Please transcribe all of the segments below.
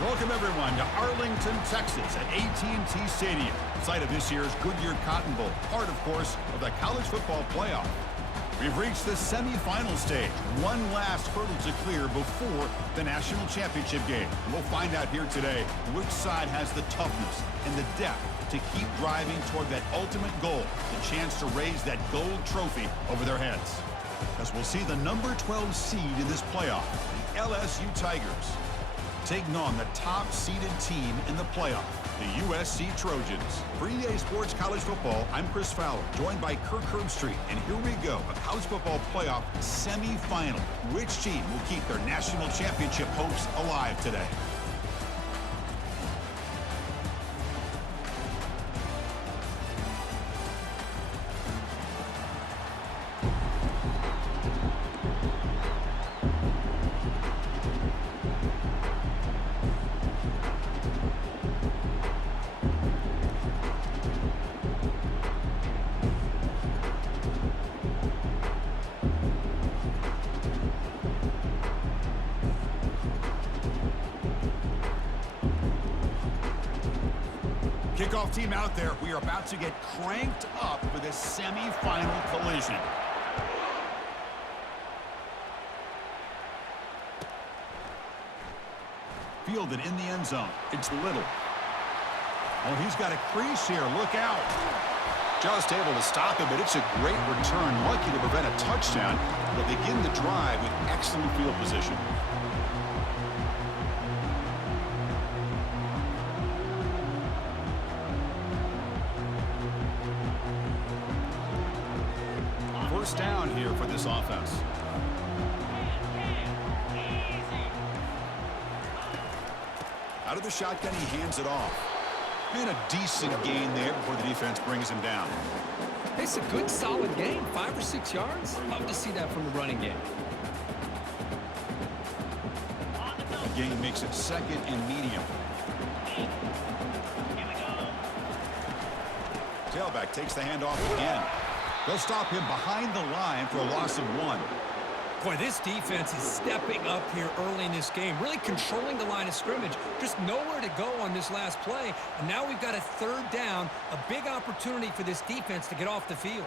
Welcome, everyone, to Arlington, Texas at AT&T Stadium, site of this year's Goodyear Cotton Bowl, part, of course, of the college football playoff. We've reached the semifinal stage, one last hurdle to clear before the national championship game. And we'll find out here today which side has the toughness and the depth to keep driving toward that ultimate goal, the chance to raise that gold trophy over their heads. As we'll see the number 12 seed in this playoff, the LSU Tigers, taking on the top-seeded team in the playoff, the USC Trojans. For EA Sports College Football, I'm Chris Fowler, joined by Kirk Herbstreit. And here we go, a college football playoff semifinal. Which team will keep their national championship hopes alive today? Kickoff team out there. We are about to get cranked up for this semi-final collision. Fielded in the end zone. It's Little. Oh, he's got a crease here. Look out. Just able to stop him, but it's a great return. Lucky to prevent a touchdown. They'll begin the drive with excellent field position. First down here for this offense. Out of the shotgun, he hands it off. And a decent gain there before the defense brings him down. It's a good, solid game. 5 or 6 yards. Love to see that from the running game. The gain makes it second and medium. Tailback takes the handoff again. They'll stop him behind the line for a loss of 1. Boy, this defense is stepping up here early in this game, really controlling the line of scrimmage. Just nowhere to go on this last play. And now we've got a third down, a big opportunity for this defense to get off the field.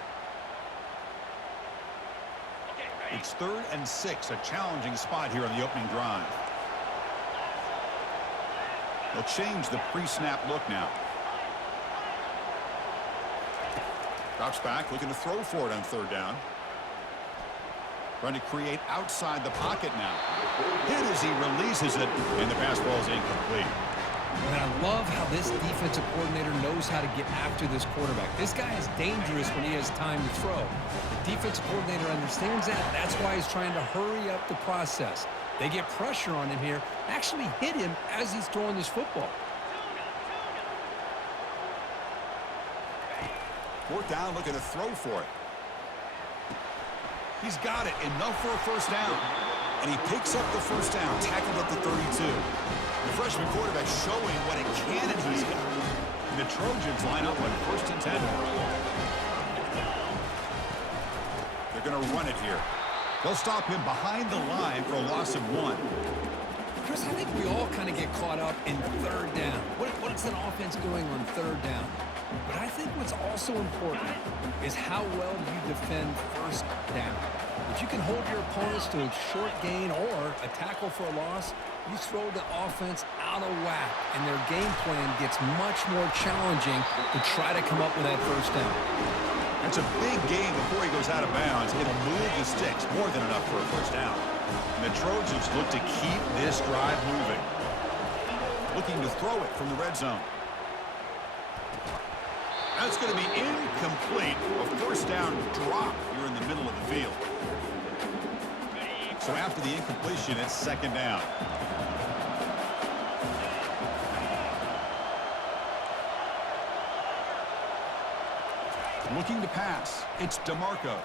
It's 3rd and 6, a challenging spot here on the opening drive. They'll change the pre-snap look now. Drops back, looking to throw for it on 3rd down. Trying to create outside the pocket now. Hit as he releases it, and the pass ball is incomplete. And I love how this defensive coordinator knows how to get after this quarterback. This guy is dangerous when he has time to throw. The defensive coordinator understands that. That's why he's trying to hurry up the process. They get pressure on him here, actually hit him as he's throwing this football. 4th down, looking to throw for it. He's got it, enough for a first down. And he picks up the first down, tackled at the 32. The freshman quarterback showing what a cannon he's got. And the Trojans line up on 1st and 10. They're going to run it here. They'll stop him behind the line for a loss of 1. Chris, I think we all kind of get caught up in 3rd down. What is an offense doing on 3rd down? But I think what's also important is how well you defend 1st down. If you can hold your opponents to a short gain or a tackle for a loss, you throw the offense out of whack, and their game plan gets much more challenging to try to come up with that 1st down. That's a big gain before he goes out of bounds. It'll move the sticks, more than enough for a 1st down. And the Trojans look to keep this drive moving. Looking to throw it from the red zone. That's going to be incomplete. A 1st down drop here in the middle of the field. So after the incompletion, it's 2nd down. Looking to pass. It's DeMarco.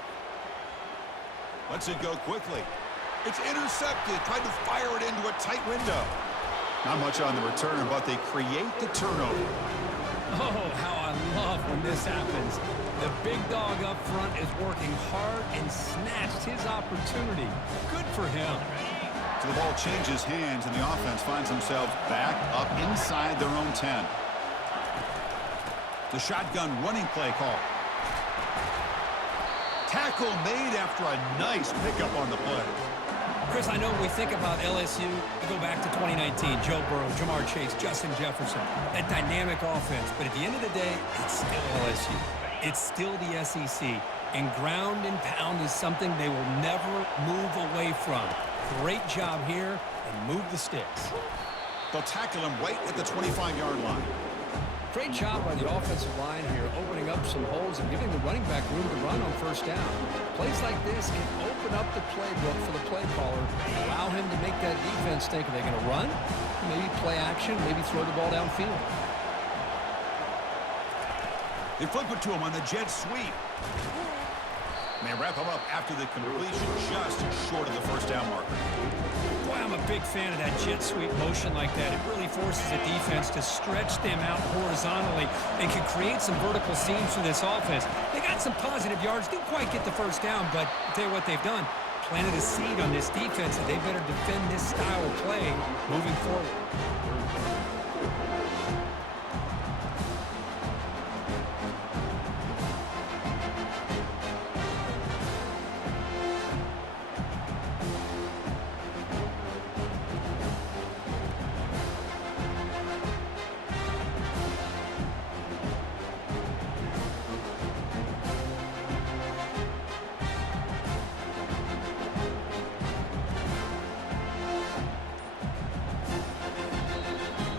Lets it go quickly. It's intercepted. Tried to fire it into a tight window. Not much on the return, but they create the turnover. Oh, how I love when this happens. The big dog up front is working hard and snatched his opportunity. Good for him. So the ball changes hands, and the offense finds themselves back up inside their own 10. The shotgun running play call. Tackle made after a nice pickup on the play. Chris, I know when we think about LSU, we go back to 2019, Joe Burrow, Jamar Chase, Justin Jefferson, that dynamic offense. But at the end of the day, it's still LSU. It's still the SEC. And ground and pound is something they will never move away from. Great job here, and move the sticks. They'll tackle him right at the 25-yard line. Great job by the offensive line here, opening up some holes and giving the running back room to run on first down. Plays like this can open up the playbook for the play caller, allow him to make that defense think, are they going to run? Maybe play action, maybe throw the ball downfield. They flip it to him on the jet sweep. And they wrap him up after the completion, just short of the first down marker. Boy, I'm a big fan of that jet sweep motion like that. It really forces the defense to stretch them out horizontally and can create some vertical seams for this offense. They got some positive yards, didn't quite get the first down, but I'll tell you what they've done. Planted a seed on this defense, and they better defend this style of play moving forward.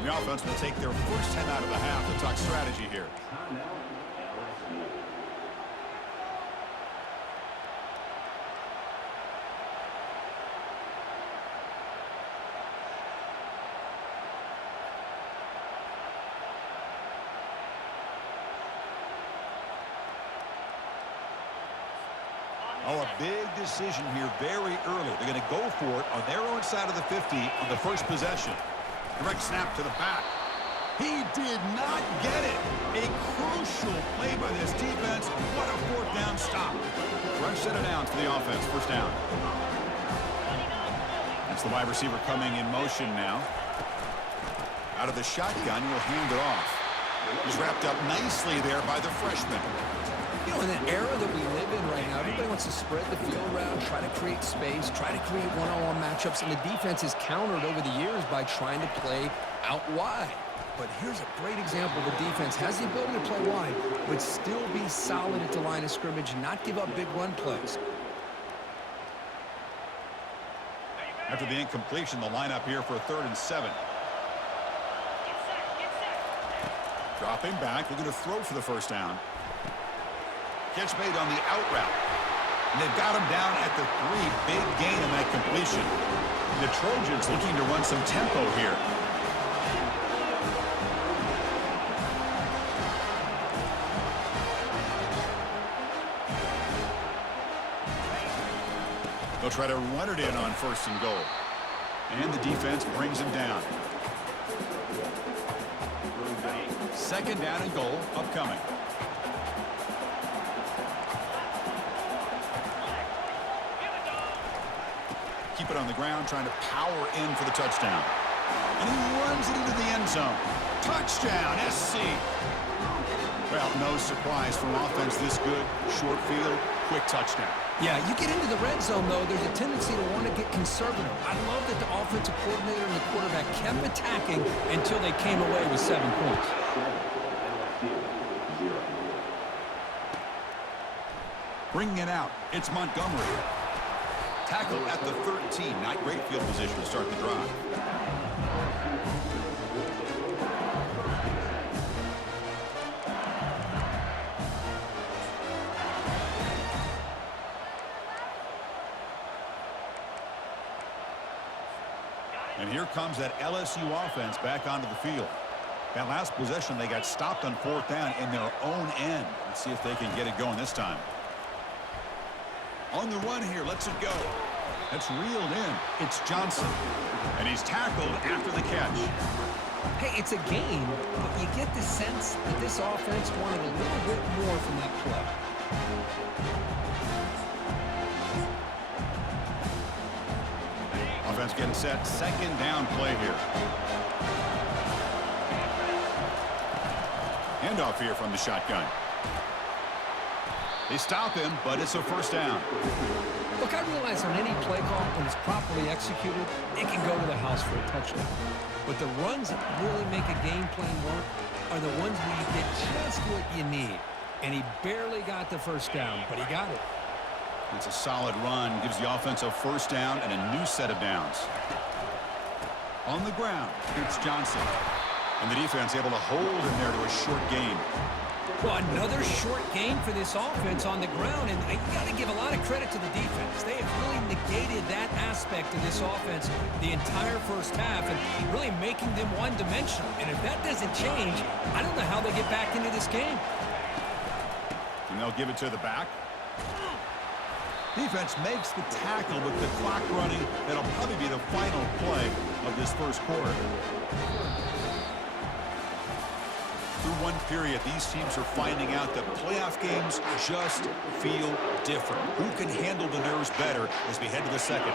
The offense will take their first 10 out of the half to talk strategy here. Oh, a big decision here very early. They're going to go for it on their own side of the 50 on the first possession. Direct snap to the back. He did not get it. A crucial play by this defense. What a fourth down stop. Fresh set of downs for the offense. First down. That's the wide receiver coming in motion now. Out of the shotgun, he'll hand it off. He's wrapped up nicely there by the freshman. You know, in the era that we live in right now, everybody wants to spread the field around, try to create space, try to create one-on-one matchups, and the defense is countered over the years by trying to play out wide. But here's a great example. The defense has the ability to play wide, but still be solid at the line of scrimmage and not give up big run plays. After the incompletion, the lineup here for a 3rd and 7. Dropping back, looking to throw for the first down. Catch made on the out route. And they've got him down at the 3. Big gain in that completion. And the Trojans looking to run some tempo here. They'll try to run it in on 1st and goal. And the defense brings him down. 2nd down and goal upcoming. Keep it on the ground, trying to power in for the touchdown. And he runs it into the end zone. Touchdown, SC. Well, no surprise from offense this good. Short field, quick touchdown. Yeah, you get into the red zone, though, there's a tendency to want to get conservative. I love that the offensive coordinator and the quarterback kept attacking until they came away with 7 points. Bringing it out, it's Montgomery. Tackle at the 13. Not great field position to start the drive. And here comes that LSU offense back onto the field. That last possession, they got stopped on 4th down in their own end. Let's see if they can get it going this time. On the run here, lets it go. That's reeled in. It's Johnson. And he's tackled after the catch. Hey, it's a game, but you get the sense that this offense wanted a little bit more from that play. Offense getting set. Second down play here. Handoff here from the shotgun. They stop him, but it's a first down. Look, I realize on any play call, when it's properly executed, it can go to the house for a touchdown. But the runs that really make a game plan work are the ones where you get just what you need. And he barely got the first down, but he got it. It's a solid run. Gives the offense a first down and a new set of downs. On the ground, it's Johnson. And the defense able to hold him there to a short gain. Well, another short gain for this offense on the ground, and you got to give a lot of credit to the defense. They have really negated that aspect of this offense the entire first half and really making them one-dimensional. And if that doesn't change, I don't know how they get back into this game. And they'll give it to the back. Defense makes the tackle with the clock running. That'll probably be the final play of this first quarter. Through one period, these teams are finding out that playoff games just feel different. Who can handle the nerves better as we head to the second?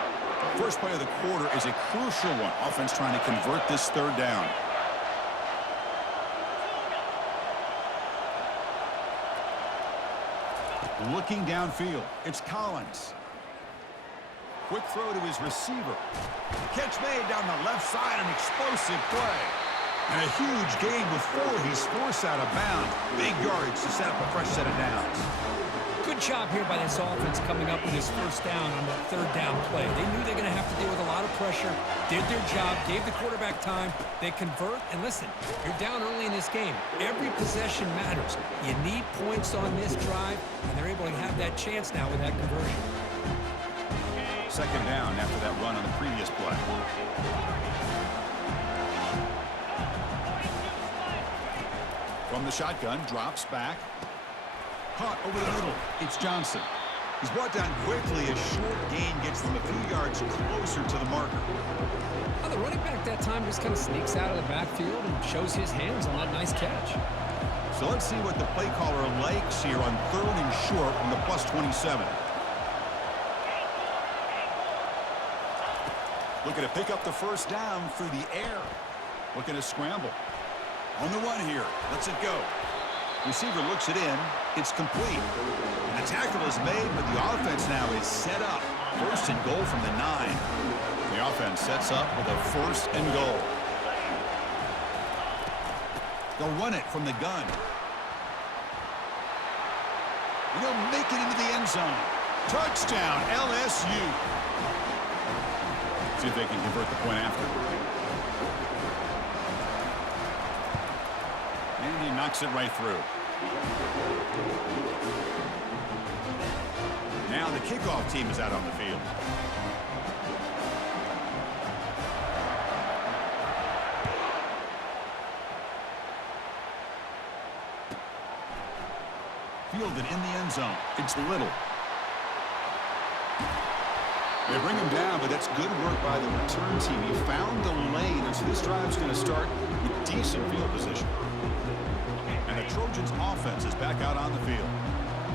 First play of the quarter is a crucial one. Offense trying to convert this third down. Looking downfield, it's Collins. Quick throw to his receiver. Catch made down the left side, an explosive play. And a huge gain before he's forced out of bounds. Big yards to set up a fresh set of downs. Good job here by this offense coming up with this first down on that third down play. They knew they're going to have to deal with a lot of pressure, did their job, gave the quarterback time. They convert, and listen, you're down early in this game. Every possession matters. You need points on this drive, and they're able to have that chance now with that conversion. Second down after that run on the previous play. From the shotgun, drops back. Caught over the middle. It's Johnson. He's brought down quickly. A short gain gets them a few yards closer to the marker. Well, the running back that time just kind of sneaks out of the backfield and shows his hands on that nice catch. So let's see what the play caller likes here on third and short from the +27. Looking to pick up the first down through the air. Looking to scramble. On the run here. Lets it go. Receiver looks it in. It's complete. And the tackle is made, but the offense now is set up. First and goal from the 9. The offense sets up with a first and goal. They'll run it from the gun. And they'll make it into the end zone. Touchdown, LSU. See if they can convert the point after. And he knocks it right through. Now the kickoff team is out on the field. Fielded in the end zone. It's Little. They bring him down, but that's good work by the return team. He found the lane, and so this drive's going to start with decent field position. And the Trojans' offense is back out on the field.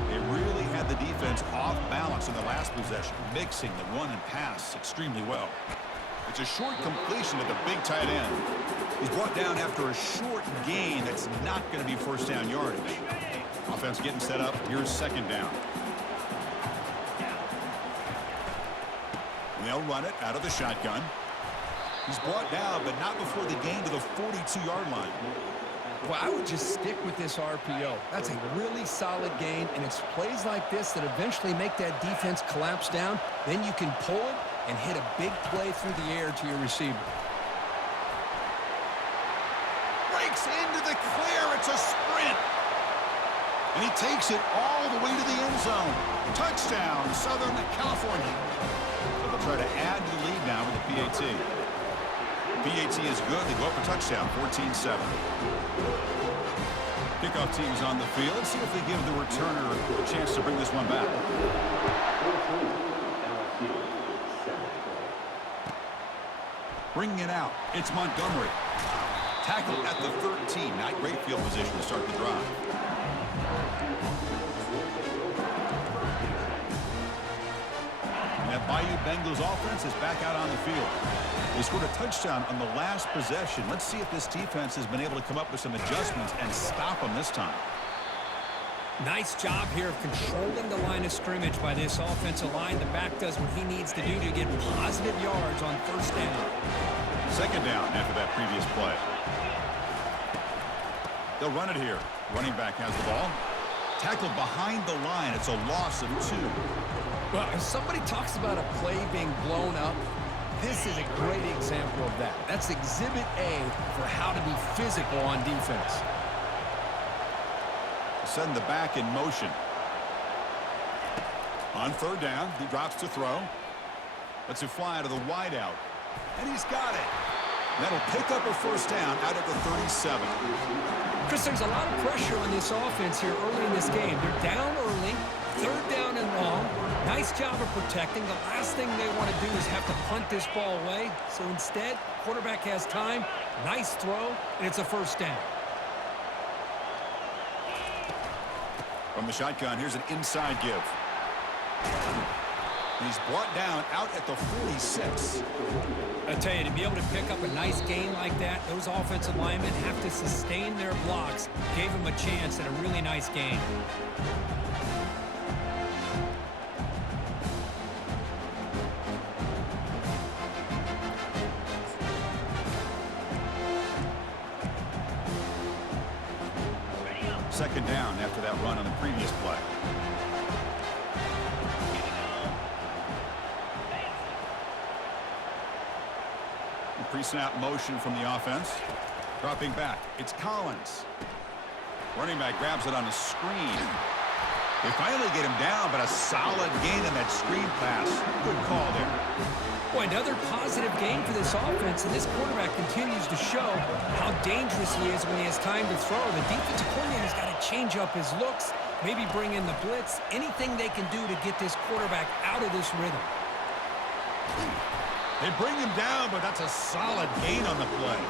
They really had the defense off balance in the last possession, mixing the run and pass extremely well. It's a short completion to the big tight end. He's brought down after a short gain that's not going to be first down yardage. Offense getting set up. Here's second down. And they'll run it out of the shotgun. He's brought down, but not before the gain to the 42-yard line. Well, I would just stick with this RPO. That's a really solid gain, and it's plays like this that eventually make that defense collapse down. Then you can pull it and hit a big play through the air to your receiver. Breaks into the clear. It's a sprint. And he takes it all the way to the end zone. Touchdown, Southern California. So they'll try to add to the lead now with the PAT. PAT is good. They go up a touchdown, 14-7. Kickoff team's on the field. Let's see if they give the returner a chance to bring this one back. Bringing it out. It's Montgomery. Tackled at the 13. Not great field position to start the drive. And that Bayou Bengals offense is back out on the field. They scored a touchdown on the last possession. Let's see if this defense has been able to come up with some adjustments and stop them this time. Nice job here of controlling the line of scrimmage by this offensive line. The back does what he needs to do to get positive yards on first down. Second down after that previous play. They'll run it here. Running back has the ball. Tackled behind the line. It's a loss of 2. Well, if somebody talks about a play being blown up, this is a great example of that. That's Exhibit A for how to be physical on defense. Send the back in motion. On third down, he drops to throw. Lets it fly to the wideout. And he's got it. That'll pick up a first down out of the 37. Chris, there's a lot of pressure on this offense here early in this game. They're down early, third down and long. Nice job of protecting. The last thing they want to do is have to punt this ball away. So instead, quarterback has time, nice throw, and it's a first down. From the shotgun, here's an inside give. He's brought down out at the 46. I tell you, to be able to pick up a nice gain like that, those offensive linemen have to sustain their blocks. Gave him a chance at a really nice gain. Second down after that run on the previous play. Pre-snap motion from the offense. Dropping back. It's Collins. Running back grabs it on a screen. They finally get him down, but a solid gain in that screen pass. Good call there. Boy, another positive game for this offense, and this quarterback continues to show how dangerous he is when he has time to throw. The defensive coordinator's got to change up his looks, maybe bring in the blitz, anything they can do to get this quarterback out of this rhythm. They bring him down, but that's a solid gain on the play.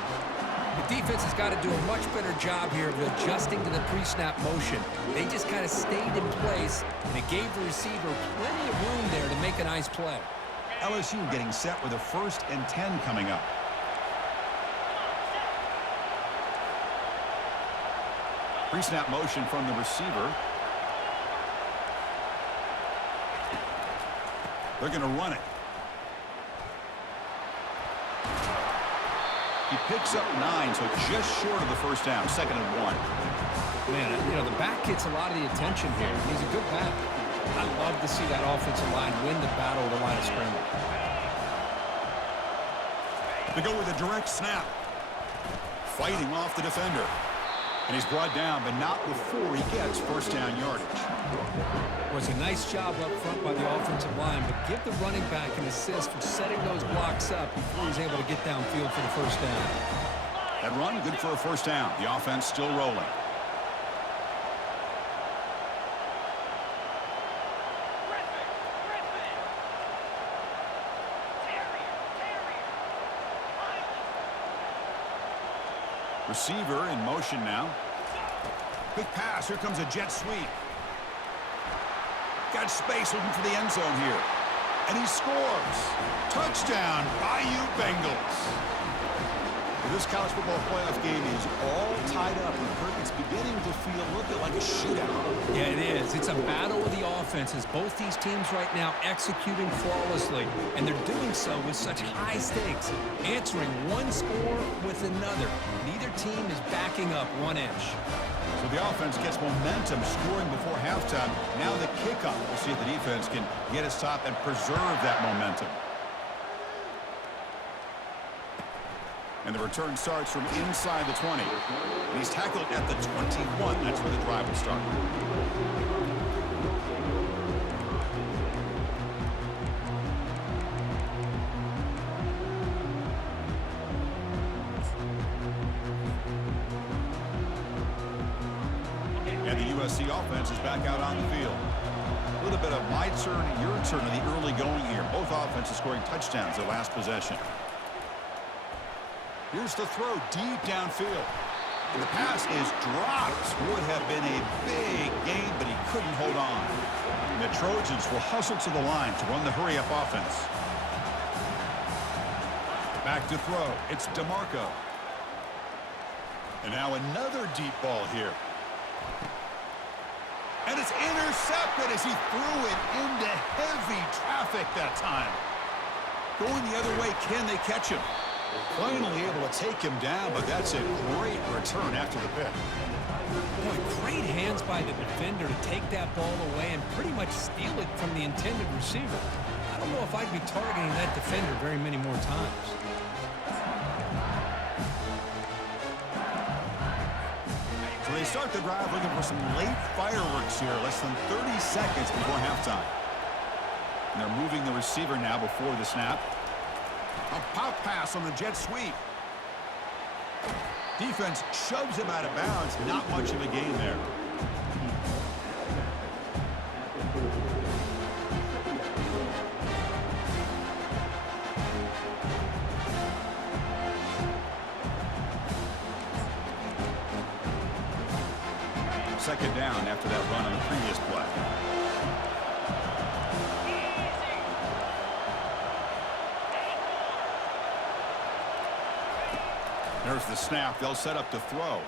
The defense has got to do a much better job here of adjusting to the pre-snap motion. They just kind of stayed in place, and it gave the receiver plenty of room there to make a nice play. LSU getting set with a 1st and 10 coming up. Pre-snap motion from the receiver. They're going to run it. He picks up 9, so just short of the first down. 2nd and 1. Man, you know, the back gets a lot of the attention here. He's a good back. I love to see that offensive line win the battle of the line of scrimmage. They go with a direct snap. Fighting off the defender. And he's brought down, but not before he gets first down yardage. It was a nice job up front by the offensive line, but give the running back an assist for setting those blocks up before he's able to get downfield for the first down. That run, good for a first down. The offense still rolling. Receiver in motion now. Quick pass. Here comes a jet sweep. Got space looking for the end zone here. And he scores. Touchdown, Bayou Bengals. This college football playoff game is all tied up. And Kirk, it's beginning to feel a little bit like a shootout. Yeah, it is. It's a battle of the offenses. Both these teams right now executing flawlessly, and they're doing so with such high stakes, answering one score with another. Neither team is backing up 1 inch. So the offense gets momentum, scoring before halftime. Now the kickoff. We'll see if the defense can get a stop and preserve that momentum. And the return starts from inside the 20. And he's tackled at the 21. That's where the drive will start. And the USC offense is back out on the field. A little bit of my turn, your turn in the early going here. Both offenses scoring touchdowns at last possession. Here's the throw deep downfield. And the pass is dropped. Would have been a big gain, but he couldn't hold on. And the Trojans will hustle to the line to run the hurry-up offense. Back to throw. It's DeMarco. And now another deep ball here. And it's intercepted as he threw it into heavy traffic that time. Going the other way, can they catch him? Finally able to take him down, but that's a great return after the pick. Boy, great hands by the defender to take that ball away and pretty much steal it from the intended receiver. I don't know if I'd be targeting that defender very many more times. So they start the drive looking for some late fireworks here, less than 30 seconds before halftime. And they're moving the receiver now before the snap. A pop pass on the jet sweep. Defense shoves him out of bounds. Not much of a gain there. Second down after that run on the previous play. There's the snap. They'll set up to throw.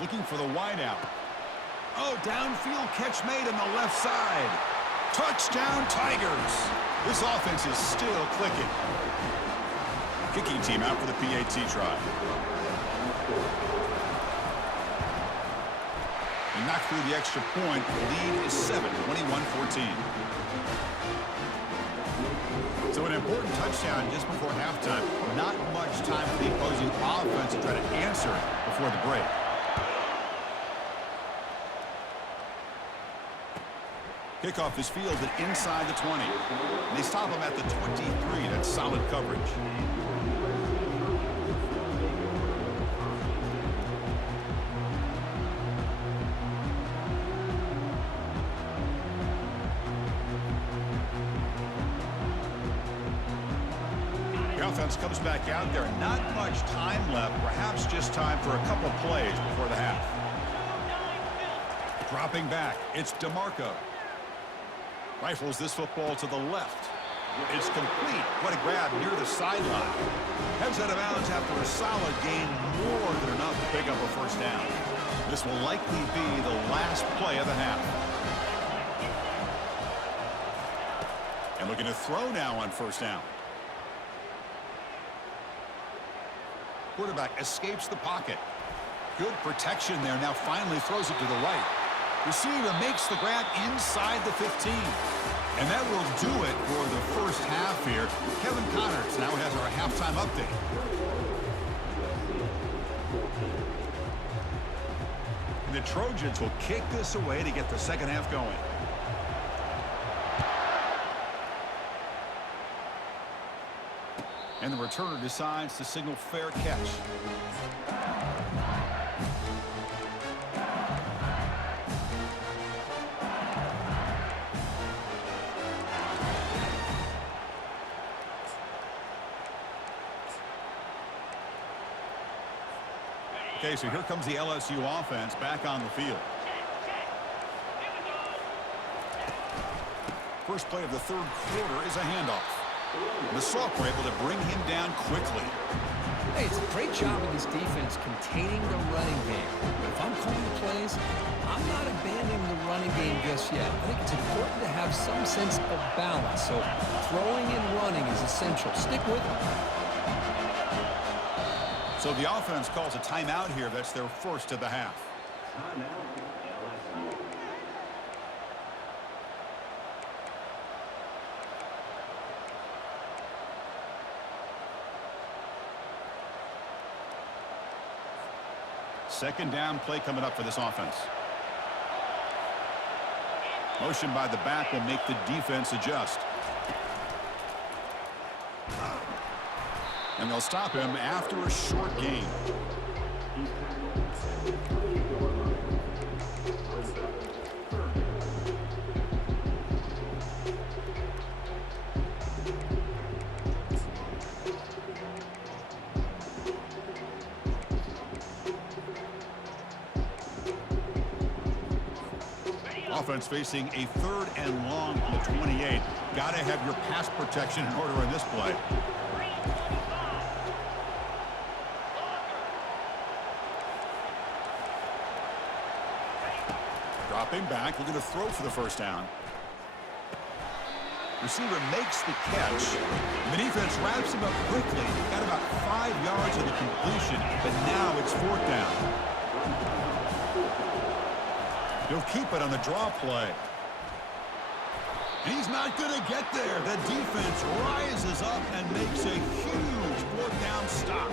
Looking for the wideout. Oh, downfield catch made on the left side. Touchdown, Tigers. This offense is still clicking. Kicking team out for the PAT try. And knocked through the extra point. The lead is 7, 21-14. So an important touchdown just before halftime. Not much time for the opposing offense to try to answer before the break. Kickoff is fielded inside the 20. And they stop him at the 23. That's solid coverage. Offense comes back out there. Not much time left. Perhaps just time for a couple plays before the half. Dropping back. It's DeMarco. Rifles this football to the left. It's complete. What a grab near the sideline. Heads out of bounds after a solid gain. More than enough to pick up a first down. This will likely be the last play of the half. And looking to throw now on first down. Quarterback escapes the pocket. Good protection there. Now finally throws it to the right. Receiver makes the grab inside the 15. And that will do it for the first half here. Kevin Connors now has our halftime update. And the Trojans will kick this away to get the second half going. And the returner decides to signal fair catch. Okay, so here comes the LSU offense back on the field. First play of the third quarter is a handoff. The Soft were able to bring him down quickly. Hey, it's a great job of this defense containing the running game. But if I'm calling the plays, I'm not abandoning the running game just yet. I think it's important to have some sense of balance. So throwing and running is essential. Stick with it. So the offense calls a timeout here. That's their first of the half. Second down play coming up for this offense. Motion by the back will make the defense adjust. And they'll stop him after a short gain. Offense facing a third and long from the 28. Got to have your pass protection in order in this play. Dropping back, looking to throw for the first down. Receiver makes the catch. The defense wraps him up quickly. Got about 5 yards of the completion, but now it's 4th down. He'll keep it on the draw play. He's not going to get there. The defense rises up and makes a huge 4th down stop.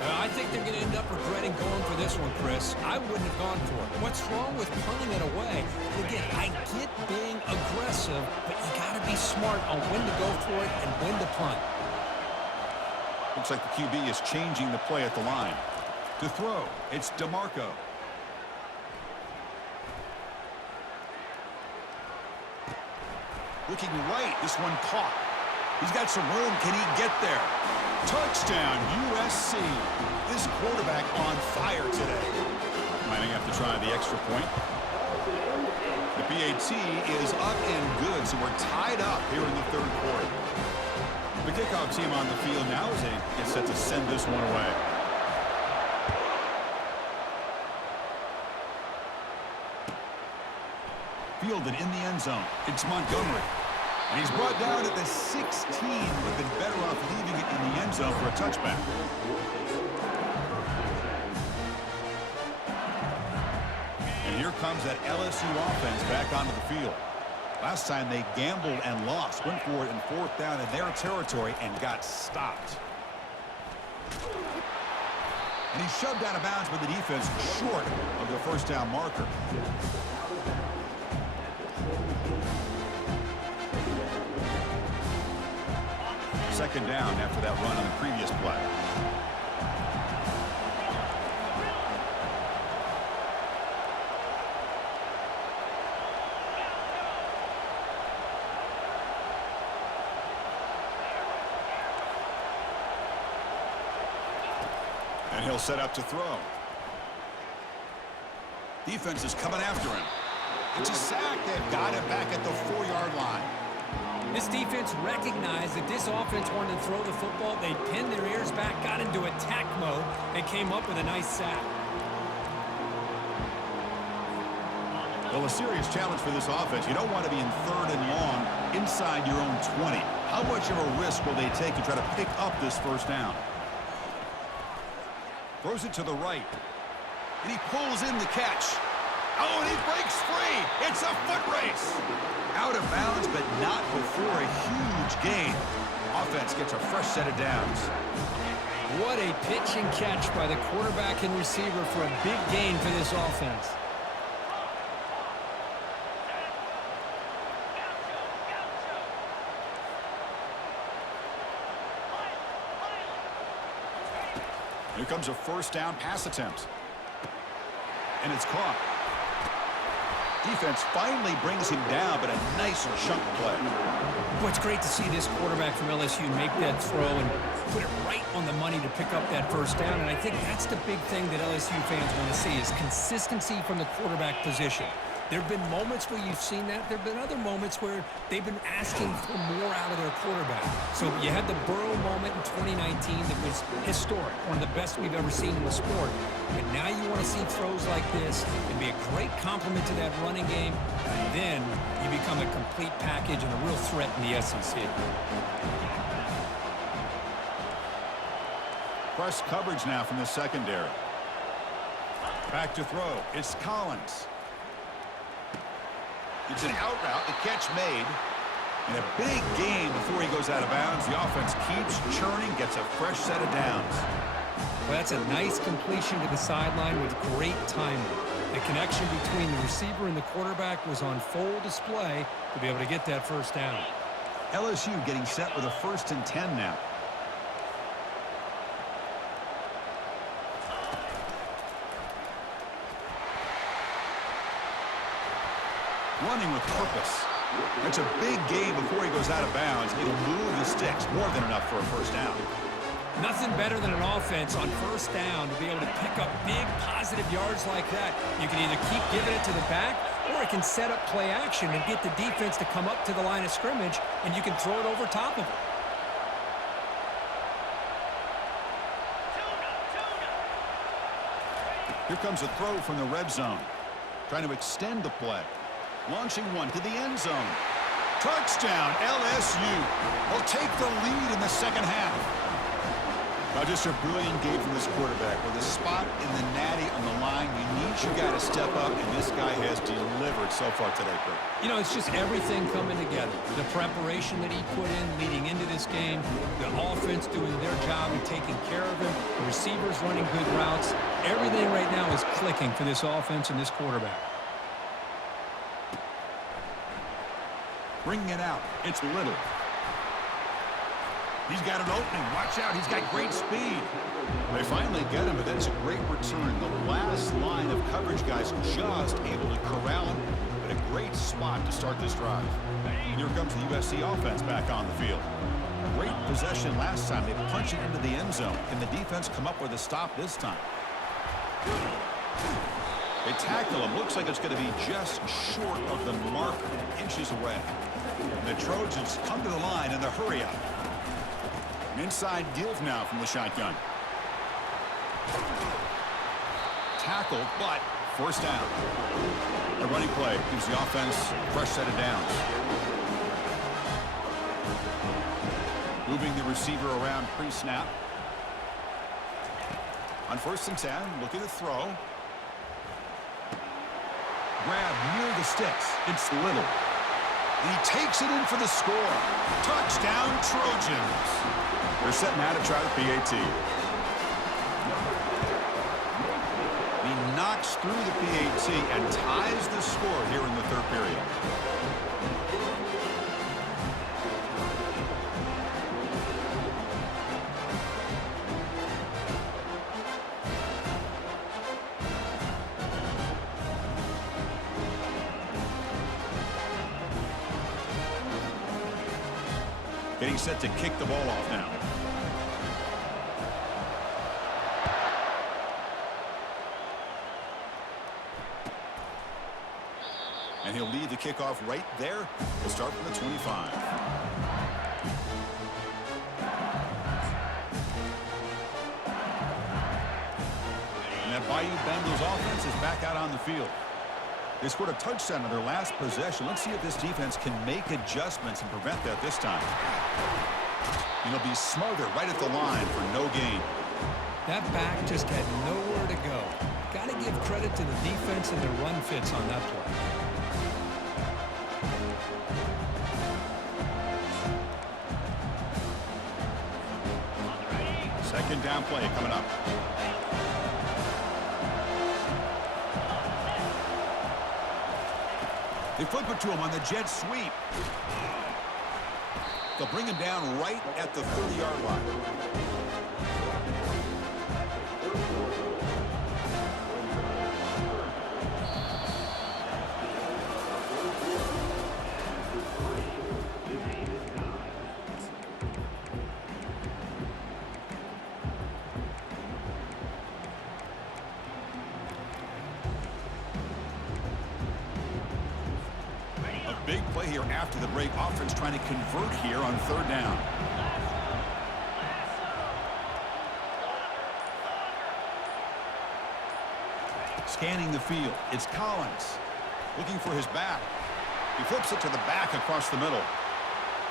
I think they're going to end up regretting going for this one, Chris. I wouldn't have gone for it. What's wrong with punting it away? Again, I get being aggressive, but you got to be smart on when to go for it and when to punt. Looks like the QB is changing the play at the line. To throw, it's DeMarco. Looking right, this one caught. He's got some room. Can he get there? Touchdown, USC. This quarterback on fire today. Might have to try the extra point. The PAT is up and good, so we're tied up here in the 3rd quarter. The kickoff team on the field now as they get set to send this one away. Fielded in the end zone. It's Montgomery. And he's brought down at the 16. Would have been better off leaving it in the end zone for a touchback. And here comes that LSU offense back onto the field. Last time they gambled and lost. Went for it in 4th down in their territory and got stopped. And he's shoved out of bounds by the defense short of the 1st down marker. Second down after that run on the previous play. And he'll set up to throw. Defense is coming after him. It's a sack. They've got it back at the 4-yard line. This defense recognized that this offense wanted to throw the football. They pinned their ears back, got into attack mode, and came up with a nice sack. Well, a serious challenge for this offense. You don't want to be in 3rd and long inside your own 20. How much of a risk will they take to try to pick up this 1st down? Throws it to the right. And he pulls in the catch. Oh, and he breaks free. It's a foot race. Out of bounds, but not before a huge gain. Offense gets a fresh set of downs. What a pitch and catch by the quarterback and receiver for a big gain for this offense. Here comes a 1st down pass attempt. And it's caught. Defense finally brings him down, but a nice chunk play. Well, it's great to see this quarterback from LSU make that throw and put it right on the money to pick up that 1st down. And I think that's the big thing that LSU fans want to see is consistency from the quarterback position. There have been moments where you've seen that. There have been other moments where they've been asking for more out of their quarterback. So you had the Burrow moment in 2019 that was historic, one of the best we've ever seen in the sport. But now you want to see throws like this and be a great complement to that running game. And then you become a complete package and a real threat in the SEC. Press coverage now from the secondary. Back to throw. It's Collins. It's an out route, the catch made, and a big gain before he goes out of bounds. The offense keeps churning, gets a fresh set of downs. Well, that's a nice completion to the sideline with great timing. The connection between the receiver and the quarterback was on full display to be able to get that 1st down. LSU getting set with a 1st and 10 now. Running with purpose. That's a big gain before he goes out of bounds. It'll move the sticks. More than enough for a 1st down. Nothing better than an offense on 1st down to be able to pick up big positive yards like that. You can either keep giving it to the back or it can set up play action and get the defense to come up to the line of scrimmage and you can throw it over top of it. Here comes a throw from the red zone. trying to extend the play. Launching one to the end zone. Touchdown, LSU. Will take the lead in the second half. Now just a brilliant game from this quarterback. With a spot in the natty on the line, you need your guy to step up, and this guy has delivered so far today, Kurt. You know, it's just everything coming together. The preparation that he put in leading into this game, the offense doing their job and taking care of him, the receivers running good routes. Everything right now is clicking for this offense and this quarterback. Bringing it out, it's Little. He's got an opening. Watch out. He's got great speed. They finally get him, but that's a great return. The last line of coverage guys just able to corral him, but a great spot to start this drive. And here comes the USC offense back on the field. Great possession last time. They punch it into the end zone. Can the defense come up with a stop this time? They tackle him. Looks like it's going to be just short of the marker, inches away. And the Trojans come to the line in the hurry up. Inside give now from the shotgun. Tackled, but first down. A running play gives the offense a fresh set of downs. Moving the receiver around pre-snap. On 1st and 10, looking to throw. Grab near the sticks. It's Little. And he takes it in for the score. Touchdown, Trojans. They're setting out to try the PAT. He knocks through the PAT and ties the score here in the third period. Getting set to kick the ball off now. And he'll lead the kickoff right there. We'll start from the 25. And that Bayou Bengals offense is back out on the field. They scored a touchdown in their last possession. Let's see if this defense can make adjustments and prevent that this time. And he'll be smothered right at the line for no gain. That back just had nowhere to go. Got to give credit to the defense and their run fits on that play. Second down play coming up. They flip it to him on the jet sweep. They'll bring him down right at the 30-yard line. Big play here after the break. Offense trying to convert here on 3rd down. Scanning the field. It's Collins. Looking for his back. He flips it to the back across the middle.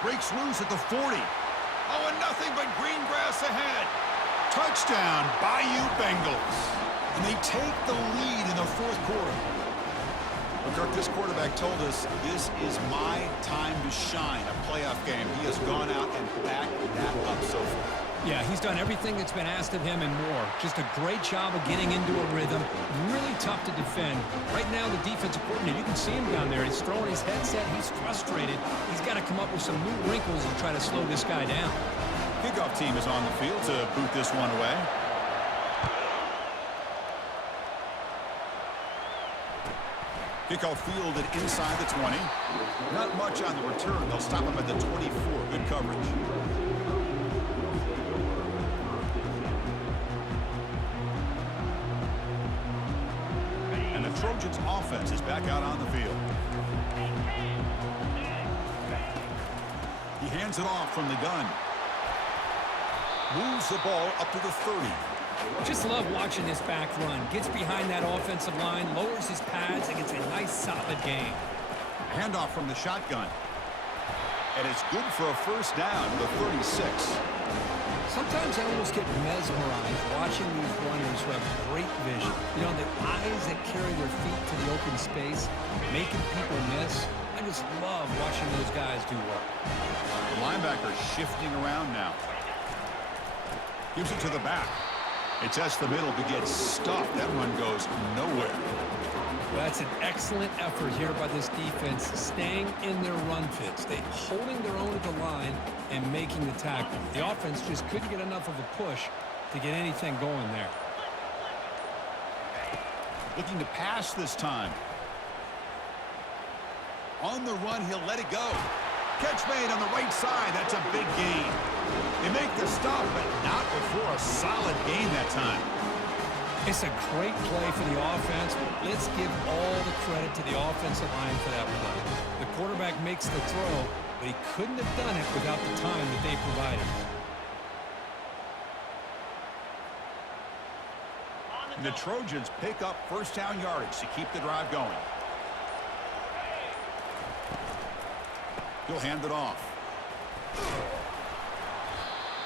Breaks loose at the 40. Oh, and nothing but green grass ahead. Touchdown, Bayou Bengals. And they take the lead in the 4th quarter. Kirk, this quarterback told us this is my time to shine, a playoff game. He has gone out and backed that up so far. Yeah, he's done everything that's been asked of him and more. Just a great job of getting into a rhythm. Really tough to defend. Right now, the defensive coordinator, you can see him down there. He's throwing his headset. He's frustrated. He's got to come up with some new wrinkles and try to slow this guy down. Kickoff team is on the field to boot this one away. Kickoff fielded inside the 20. Not much on the return. They'll stop him at the 24. Good coverage. And the Trojans offense is back out on the field. He hands it off from the gun. Moves the ball up to the 30. Just love watching this back run. Gets behind that offensive line, lowers his pads, and gets a nice, solid gain. Handoff from the shotgun. And it's good for a first down to the 36. Sometimes I almost get mesmerized watching these runners who have great vision. You know, the eyes that carry their feet to the open space, making people miss. I just love watching those guys do work. The linebacker shifting around now. Gives it to the back. It tests the middle but gets stuffed. That one goes nowhere. Well, that's an excellent effort here by this defense, staying in their run fits. They holding their own at the line and making the tackle. The offense just couldn't get enough of a push to get anything going there. Looking to pass this time. On the run, he'll let it go. Catch made on the right side. That's a big gain. They make the stop, but not before a solid gain that time. It's a great play for the offense, but let's give all the credit to the offensive line for that play. The quarterback makes the throw, but he couldn't have done it without the time that they provided. And the Trojans pick up first down yardage to keep the drive going. He'll hand it off.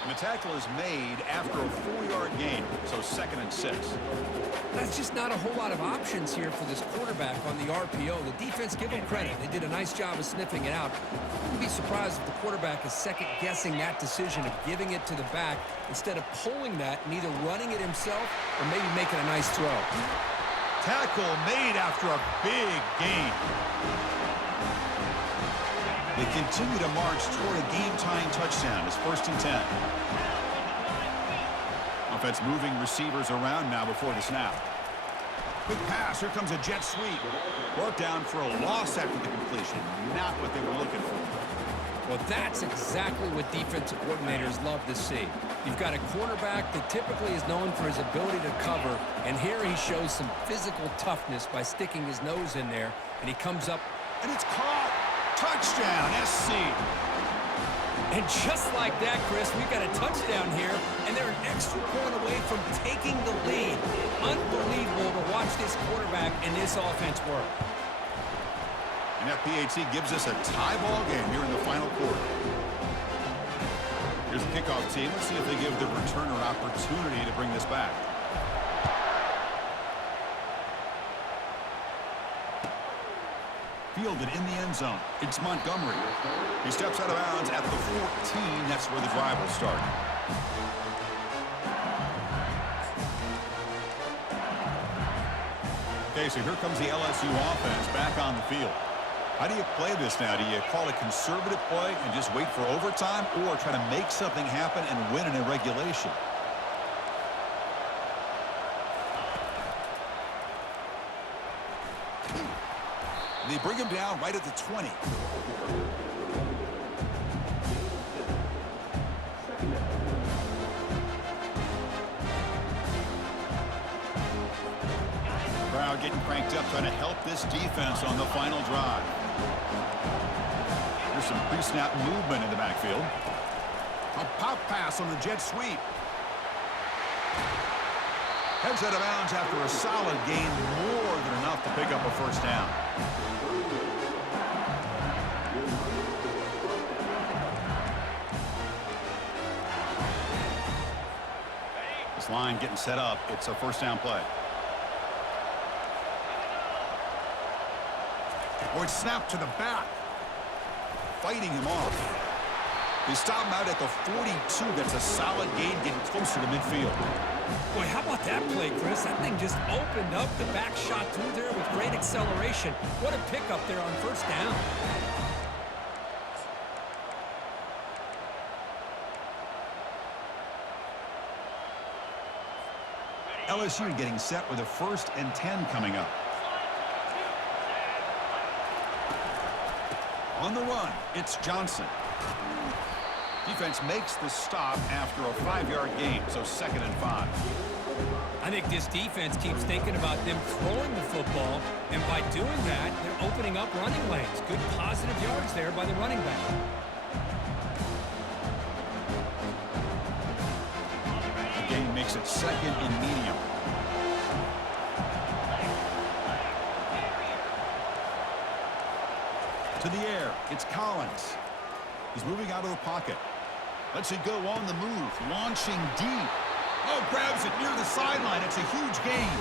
And the tackle is made after a 4-yard gain, so 2nd and 6. That's just not a whole lot of options here for this quarterback on the RPO. The defense, give them credit. They did a nice job of sniffing it out. I wouldn't be surprised if the quarterback is second-guessing that decision of giving it to the back instead of pulling that and either running it himself or maybe making a nice throw. Tackle made after a big gain. They continue to march toward a game-tying touchdown. It's 1st and 10. Offense moving receivers around now before the snap. Quick pass. Here comes a jet sweep. Brought down for a loss after the completion. Not what they were looking for. Well, that's exactly what defensive coordinators love to see. You've got a quarterback that typically is known for his ability to cover, and here he shows some physical toughness by sticking his nose in there, and he comes up. And it's caught. Touchdown, SC. And just like that, Chris, we've got a touchdown here, and they're an extra point away from taking the lead. Unbelievable to watch this quarterback and this offense work. And that PAT gives us a tie ball game here in the final quarter. Here's the kickoff team. Let's see if they give the returner an opportunity to bring this back. Fielded in the end zone. It's Montgomery. He steps out of bounds at the 14. That's where the drive will start. Okay, so here comes the LSU offense back on the field. How do you play this now? Do you call a conservative play and just wait for overtime, or try to make something happen and win in regulation? They bring him down right at the 20. Crowd getting cranked up, trying to help this defense on the final drive. There's some pre-snap movement in the backfield. A pop pass on the jet sweep. Heads out of bounds after a solid gain, more than enough to pick up a first down. This line getting set up. It's a first down play. Or it's snapped to the back. Fighting him off. They stop him out at the 42. That's a solid gain, getting closer to midfield. Boy, how about that play, Chris? That thing just opened up. The back shot through there with great acceleration. What a pickup there on first down. LSU getting set with a 1st and 10 coming up. On the run, it's Johnson. Defense makes the stop after a 5-yard gain, so 2nd and 5. I think this defense keeps thinking about them throwing the football, and by doing that, they're opening up running lanes. Good positive yards there by the running back. A gain makes it second and medium. To the air, it's Collins. He's moving out of the pocket. Lets it go on the move, launching deep. Oh, grabs it near the sideline. It's a huge gain.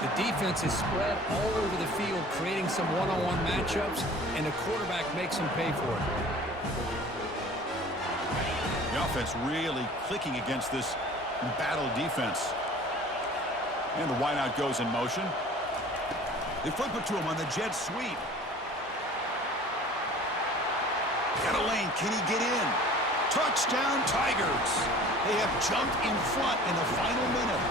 The defense is spread all over the field, creating some one-on-one matchups, and the quarterback makes them pay for it. The offense really clicking against this embattled defense. And the wideout goes in motion. They flip it to him on the jet sweep. Got a lane. Can he get in? Touchdown, Tigers. They have jumped in front in the final minute.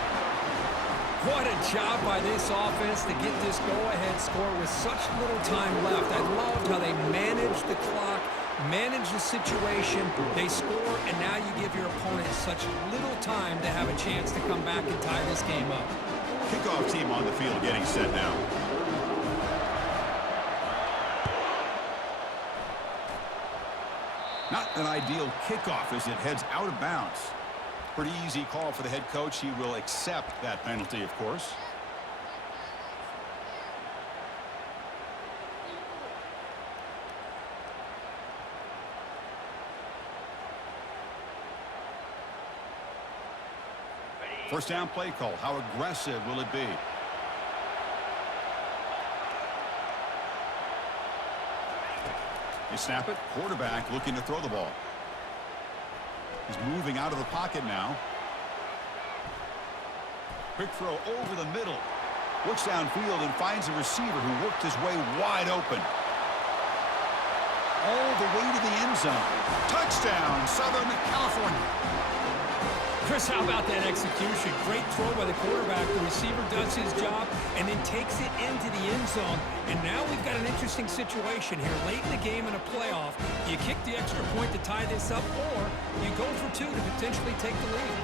What a job by this offense to get this go-ahead score with such little time left. I loved how they managed the clock, managed the situation. They score, and now you give your opponent such little time to have a chance to come back and tie this game up. Kickoff team on the field getting set now. Not an ideal kickoff as it heads out of bounds. Pretty easy call for the head coach. He will accept that penalty, of course. First down play call. How aggressive will it be? They snap it. Quarterback looking to throw the ball. He's moving out of the pocket now. Quick throw over the middle. Looks downfield and finds a receiver who worked his way wide open. All the way to the end zone. Touchdown, Southern California. Chris, how about that execution? Great throw by the quarterback. The receiver does his job and then takes it into the end zone. And now we've got an interesting situation here. Late in the game in a playoff, you kick the extra point to tie this up, or you go for two to potentially take the lead.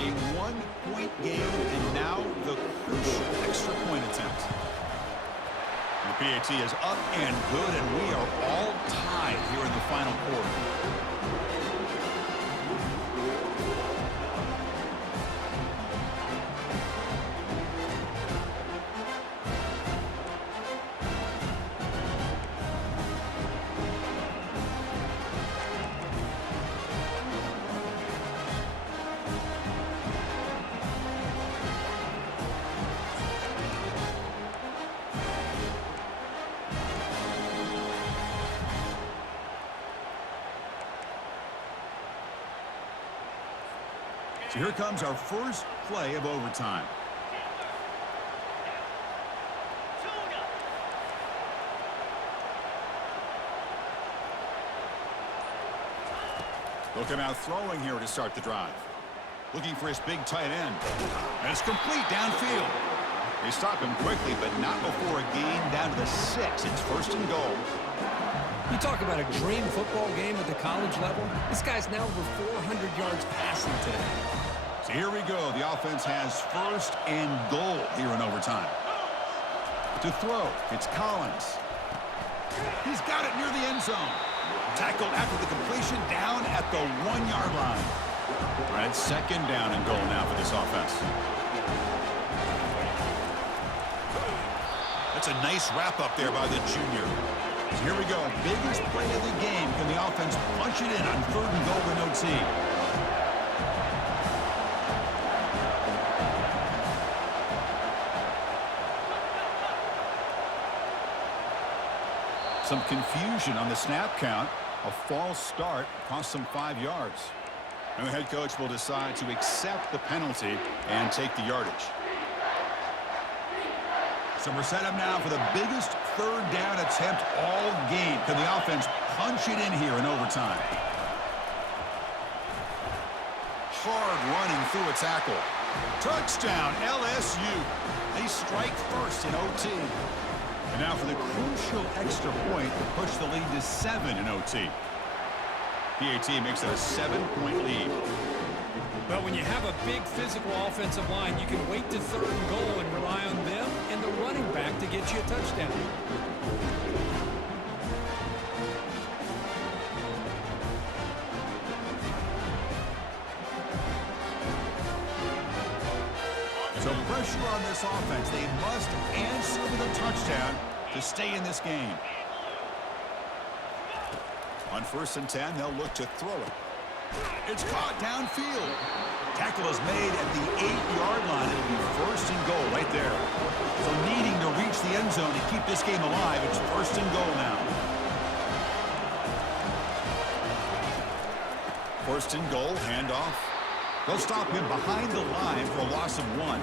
A one-point game, and now the crucial extra point attempt. The PAT is up and good, and we are all tied here in the final quarter. So here comes our first play of overtime. Looking out throwing here to start the drive. Looking for his big tight end. And it's complete downfield. They stop him quickly, but not before a gain down to the 6. It's first and goal. You talk about a dream football game at the college level. This guy's now over 400 yards passing today. So here we go. The offense has first and goal here in overtime. To throw, it's Collins. He's got it near the end zone. Tackled after the completion down at the 1-yard line. All right, second down and goal now for this offense. That's a nice wrap up there by the junior. So here we go. Biggest play of the game. Can the offense punch it in on third and goal in OT? Some confusion on the snap count. A false start cost them 5 yards. And the head coach will decide to accept the penalty and take the yardage. So we're set up now for the biggest third down attempt all game. Can the offense punch it in here in overtime? Hard running through a tackle. Touchdown, LSU. They strike first in OT. And now for the crucial extra point to push the lead to 7 in OT. PAT makes it a 7-point lead. But when you have a big physical offensive line, you can wait to third and goal and rely on them and the running back to get you a touchdown. So pressure on this offense. They must answer with a touchdown to stay in this game. On 1st and 10, they'll look to throw it. It's caught downfield. Tackle is made at the 8-yard line. It'll be 1st and goal right there. So needing to reach the end zone to keep this game alive, it's 1st and goal now. 1st and goal, handoff. They'll stop him behind the line for a loss of 1.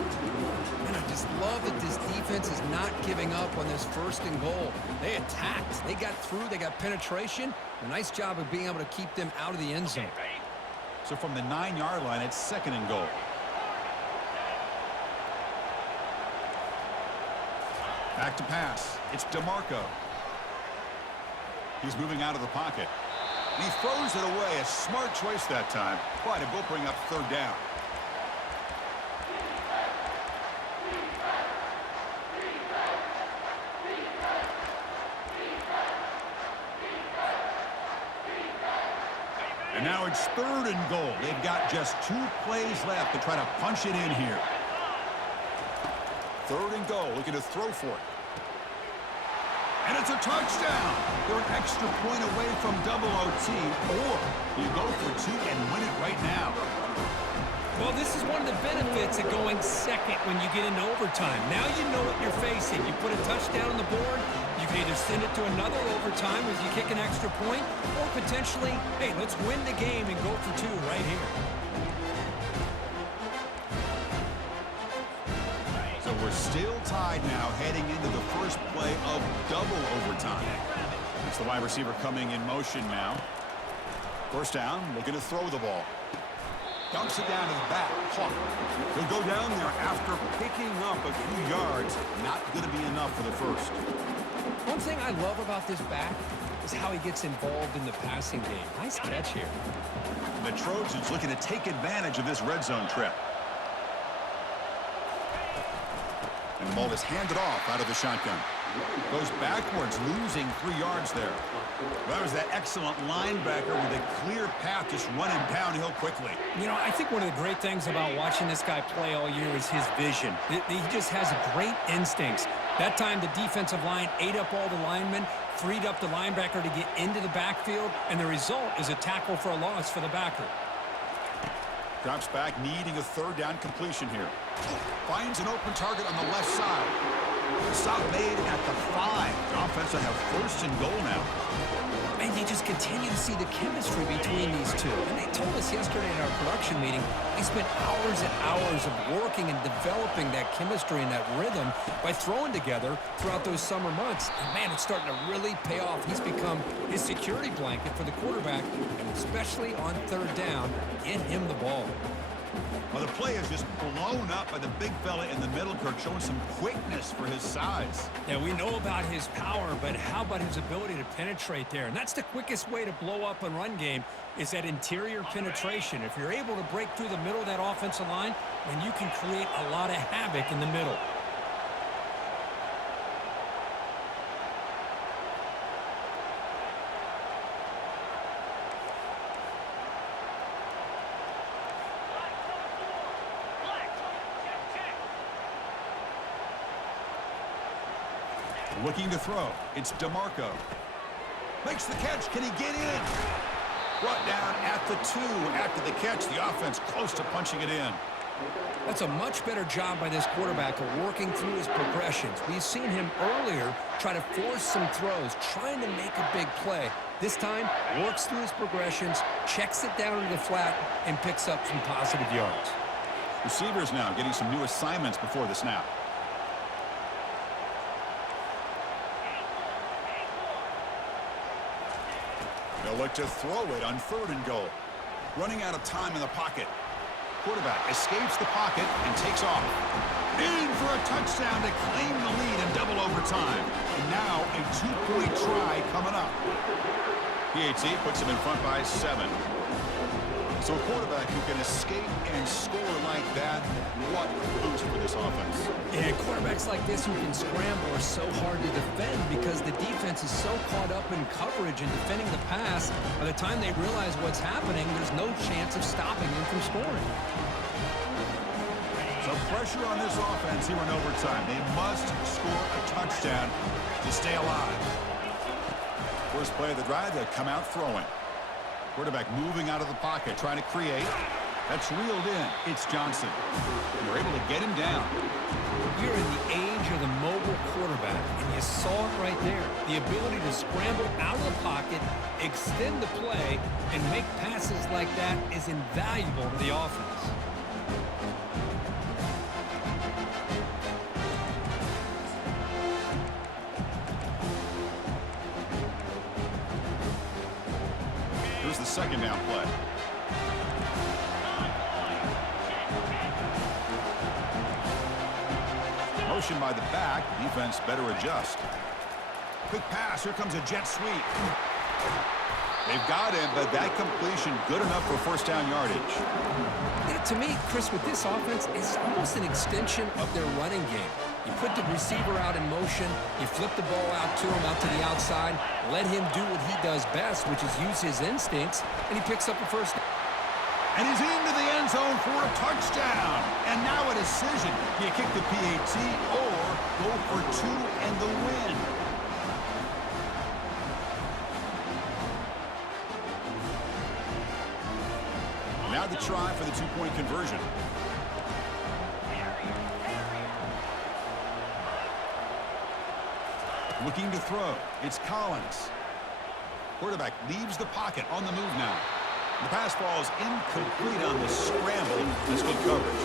And I just love that this defense is not giving up on this 1st and goal. They attacked. They got through. They got penetration. A nice job of being able to keep them out of the end zone. So from the 9-yard line, it's 2nd and goal. Back to pass. It's DeMarco. He's moving out of the pocket. And he throws it away. A smart choice that time. But it will bring up 3rd down. And now it's 3rd and goal. They've got just 2 plays left to try to punch it in here. 3rd and goal, looking to throw for it. And it's a touchdown. They're an extra point away from double OT, or you go for 2 and win it right now. Well, this is one of the benefits of going second when you get into overtime. Now you know what you're facing. You put a touchdown on the board, you can either send it to another overtime as you kick an extra point, or potentially, hey, let's win the game and go for 2 right here. So we're still tied now heading into the first play of double overtime. It's the wide receiver coming in motion now. 1st down, looking to throw the ball. Dumps it down to the back. Caught. He'll go down there after picking up a few yards. Not going to be enough for the 1st. One thing I love about this back is how he gets involved in the passing game. Nice catch here. The Trojans looking to take advantage of this red zone trip. And the ball is handed off out of the shotgun. Goes backwards, losing 3 yards there. That was that excellent linebacker with a clear path, just running downhill quickly. You know, I think one of the great things about watching this guy play all year is his vision. He just has great instincts. That time, the defensive line ate up all the linemen, freed up the linebacker to get into the backfield, and the result is a tackle for a loss for the backer. Drops back, needing a 3rd down completion here. Finds an open target on the left side. Stop made at the 5. The offense will have 1st and goal now. And you just continue to see the chemistry between these two. And they told us yesterday in our production meeting, they spent hours and hours of working and developing that chemistry and that rhythm by throwing together throughout those summer months. And man, it's starting to really pay off. He's become his security blanket for the quarterback, and especially on 3rd down, get him the ball. Well, the play is just blown up by the big fella in the middle, Kirk, showing some quickness for his size. Yeah, we know about his power, but how about his ability to penetrate there? And that's the quickest way to blow up a run game is that interior penetration. If you're able to break through the middle of that offensive line, then you can create a lot of havoc in the middle. Looking to throw. It's DeMarco. Makes the catch. Can he get in? Brought down at the 2 after the catch. The offense close to punching it in. That's a much better job by this quarterback of working through his progressions. We've seen him earlier try to force some throws, trying to make a big play. This time, works through his progressions, checks it down into the flat, and picks up some positive yards. Receivers now getting some new assignments before the snap. They'll look to throw it on 3rd and goal. Running out of time in the pocket. Quarterback escapes the pocket and takes off. In for a touchdown to claim the lead in double overtime. And now a 2-point try coming up. PAT puts him in front by 7. So a quarterback who can escape and score like that, what a boost for this offense. Yeah, quarterbacks like this who can scramble are so hard to defend because the defense is so caught up in coverage and defending the pass. By the time they realize what's happening, there's no chance of stopping them from scoring. So pressure on this offense here in overtime. They must score a touchdown to stay alive. First play of the drive, they come out throwing. Quarterback moving out of the pocket, trying to create. That's reeled in. It's Johnson. They're able to get him down. You're in the age of the mobile quarterback, and you saw it right there. The ability to scramble out of the pocket, extend the play, and make passes like that is invaluable to the offense. Here's the second down play. Motion by the back. Defense better adjust. Quick pass. Here comes a jet sweep. They've got him, but that completion good enough for first down yardage. Yeah, to me, Chris, with this offense, it's almost an extension of their running game. You put the receiver out in motion, you flip the ball out to him, out to the outside, let him do what he does best, which is use his instincts, and he picks up a first down. And he's into the end zone for a touchdown. And now a decision. Do you kick the PAT or go for two and the win? Now the try for the two-point conversion. Looking to throw. It's Collins. Quarterback leaves the pocket on the move now. The pass falls incomplete on the scramble. That's good coverage.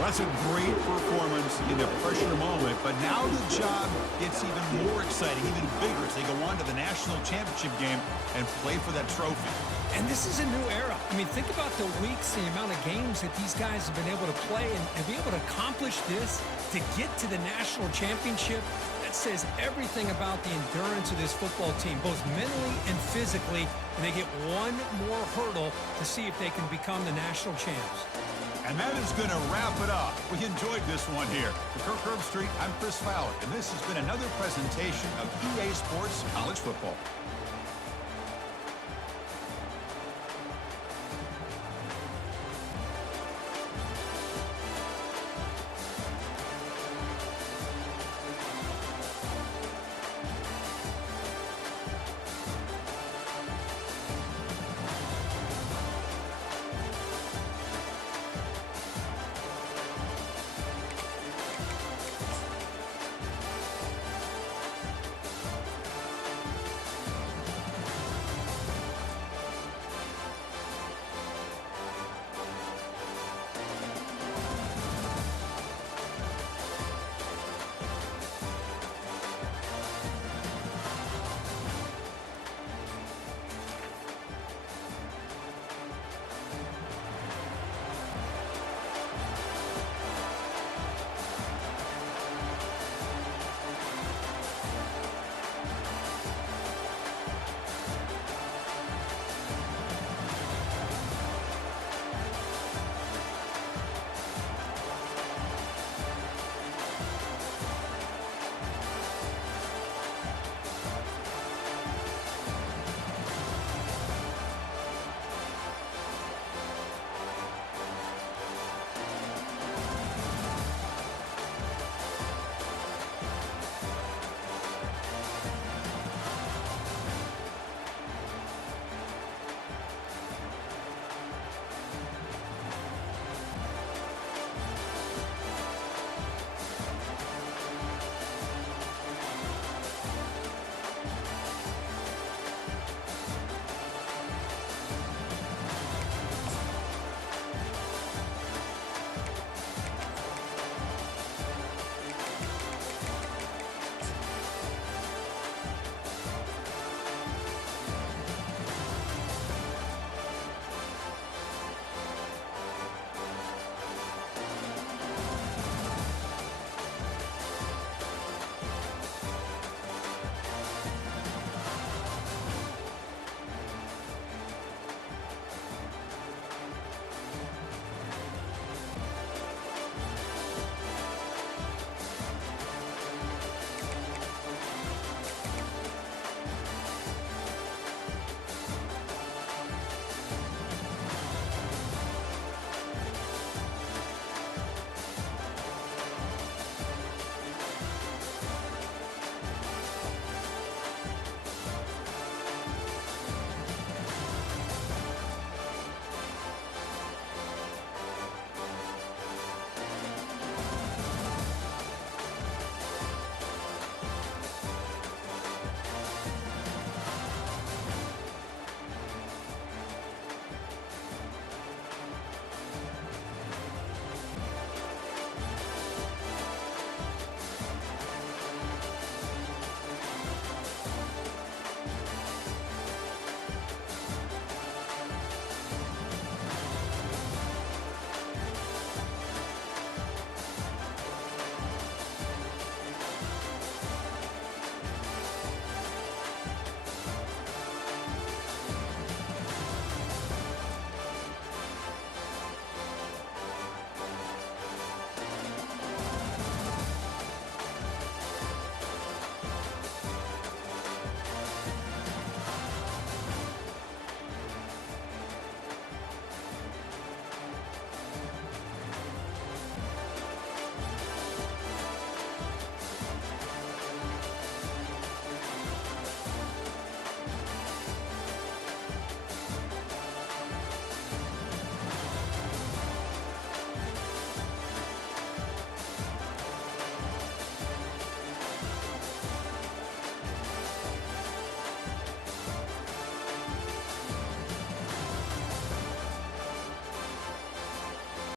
Well, that's a great performance in a pressure moment, but now the job gets even more exciting, even bigger as they go on to the national championship game and play for that trophy. And this is a new era. I mean, think about the weeks, the amount of games that these guys have been able to play, and to be able to accomplish this, to get to the national championship, that says everything about the endurance of this football team, both mentally and physically, and they get one more hurdle to see if they can become the national champs. And that is going to wrap it up. We enjoyed this one here. For Kirk Herbstreit, I'm Chris Fowler, and this has been another presentation of EA Sports College Football.